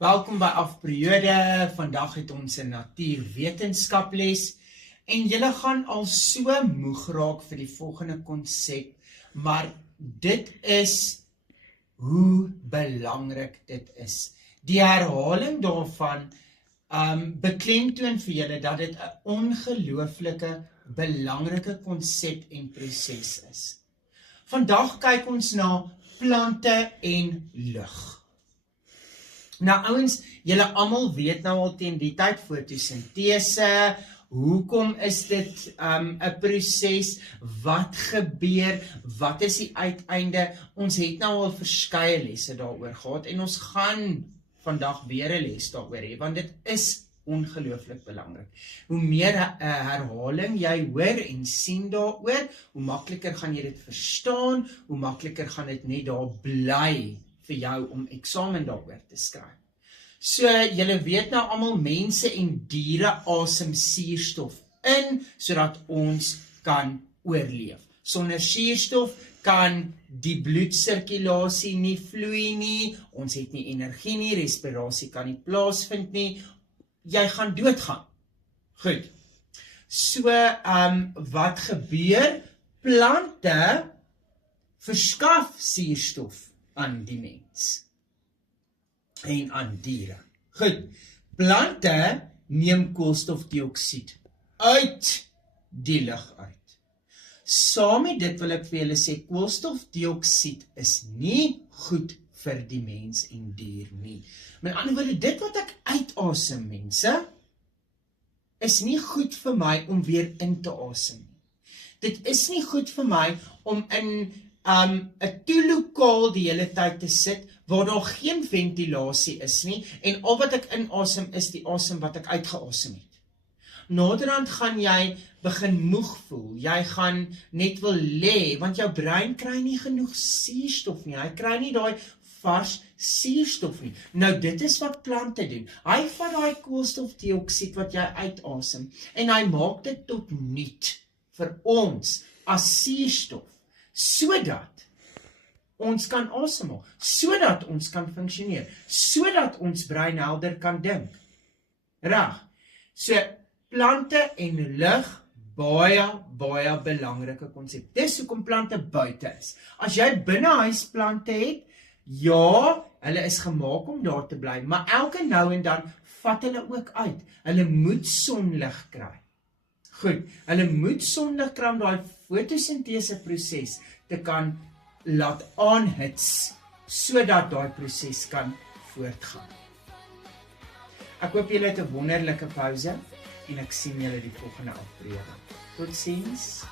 Welkom by Afperiode. Vandag het ons 'n natuurwetenskaples en julle gaan al so moeg raak vir die volgende konsep, maar dit is hoe belangrik dit is. Die herhaling daarvan beklemtoon vir julle dat dit 'n ongelooflike belangrike konsep en proses is. Vandag kyk ons na plante en lug. Nou ouens, julle almal weet nou al teen die tyd fotosintese, hoekom is dit 'n proses, wat gebeur, wat is die uiteinde, ons het nou al verskeie lesse daaroor gehad en ons gaan vandag weer 'n les daaroor hê, want dit is ongelooflik belangrik. Hoe meer herhaling jy hoor en sien daaroor, hoe makliker gaan jy dit verstaan, hoe makliker gaan dit net daar bly vir jou om eksamen daaroor te skryf. So, julle weet nou almal, mense en diere asem suurstof in, sodat ons kan oorleef. Sonder suurstof kan die bloedsirkulasie nie vloei nie, ons het nie energie nie, respirasie kan nie plaasvind nie, jy gaan doodgaan. Goed. So, wat gebeur? Plante verskaf suurstof aan die mens en aan diere. Goed, plante neem koolstofdioksied uit die lug uit. Saam met dit wil ek vir julle sê, koolstofdioksied is nie goed vir die mens en dier nie. Met ander woorde, dit wat ek uitasem, mense, is nie goed vir my om weer in te asem nie. Dit is nie goed vir my om in 'n toelokaal die hele tyd te sit, waar daar geen ventilasie is nie, en al wat ek inasem is die asem wat ek uitgeasem het. Naderhand gaan jy begin moeg voel, jy gaan net wil lê, want jou brein kry nie genoeg suurstof nie, hy kry nie daai vars suurstof nie. Nou dit is wat plante doen, hy vat daai koolstofdioksied wat jy uitasem, en hy maak dit tot nut vir ons as suurstof, sodat ons kan asemhaal, sodat ons kan funksioneer, sodat ons brein helder kan dink. Reg. So, plante en lug, baie belangrike konsep. Dis hoekom plante buite is. As jy binnehuisplante het, ja, hulle is gemaak om daar te bly, maar elke nou en dan vat hulle ook uit. Hulle moet sonlig kry. Goed, hulle moet sonlig kry om daai fotosintese proses te kan laat aanhits, sodat daai proses kan voortgaan. Ek hoop julle het 'n wonderlike pouse en ek sien julle die volgende aflewering. Totsiens.